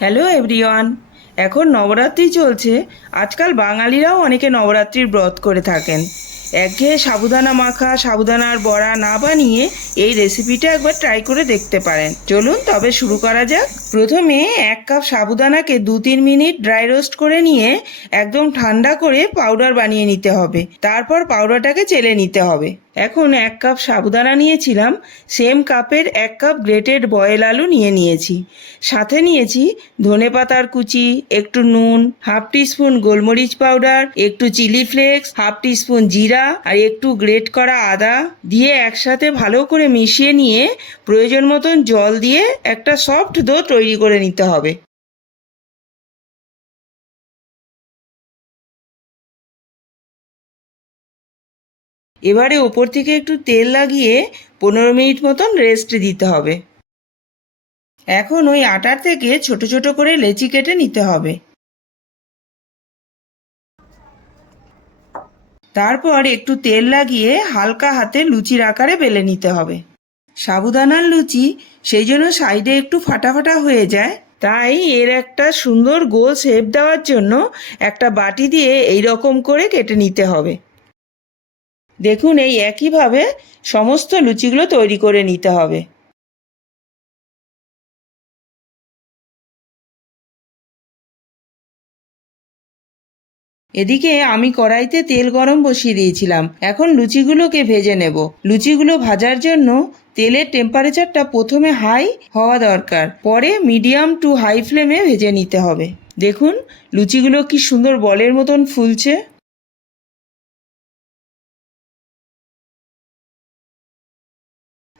Hello everyone. এখন নবরাত্রি চলছে। আজকাল বাঙালিরাও অনেকে নবরাত্রির ব্রত করে থাকেন। একঘেয়ে সাবুদানা মাখা, সাবুদানার বড়া না বানিয়ে এই রেসিপিটা একবার ট্রাই করে দেখতে পারেন। চলুন তবে শুরু করা যাক। প্রথমে 1 কাপ সাবুদানাকে 2-3 মিনিট ড্রাই রোস্ট করে নিয়ে একদম ঠান্ডা করে পাউডার বানিয়ে নিতে হবে। তারপর পাউডারটাকে চেলে নিতে হবে। এখন 1 কাপ সাবুদানা নিয়েছিলাম, সেম কাপের 1 কাপ গ্রেটেড বয়েল আলু নিয়েছি। সাথে নিয়েছি ধনেপাতার কুচি, একটু নুন, হাফ টিস্পুন গোলমরিচ পাউডার, একটু চিলি ফ্লেক্স, হাফ টিস্পুন জিরা আর একটু গ্রেট করা আদা দিয়ে একসাথে ভালো করে মিশিয়ে নিয়ে প্রয়োজন মতন জল দিয়ে একটা সফট ডো তৈরি করে নিতে হবে। এবারে ওপর থেকে একটু তেল লাগিয়ে 15 মিনিট মতন রেস্ট দিতে হবে। এখন ওই আটার থেকে ছোট ছোট করে লেচি কেটে নিতে হবে। তারপর একটু তেল লাগিয়ে হালকা হাতে লুচির আকারে বেলে নিতে হবে। সাবুদানার লুচি সেই জন্য সাইডে একটু ফাটা ফাটা হয়ে যায়, তাই এর একটা সুন্দর গোল শেপ দেওয়ার জন্য একটা বাটি দিয়ে এই রকম করে কেটে নিতে হবে। দেখুন এই একইভাবে সমস্ত লুচিগুলো তৈরি করে নিতে হবে। এদিকে আমি কড়াইতে তেল গরম বসিয়ে দিয়েছিলাম। এখন লুচিগুলোকে ভেজে নেব। লুচিগুলো ভাজার জন্য তেলের টেম্পারেচারটা প্রথমে হাই হওয়া দরকার, পরে মিডিয়াম টু হাই ফ্লেমে ভেজে নিতে হবে। দেখুন লুচিগুলো কি সুন্দর বলের মতন ফুলছে।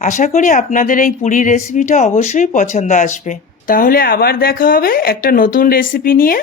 আশা করি আপনাদের এই পুরীর রেসিপিটা অবশ্যই পছন্দ আসবে। তাহলে আবার দেখা হবে একটা নতুন রেসিপি নিয়ে।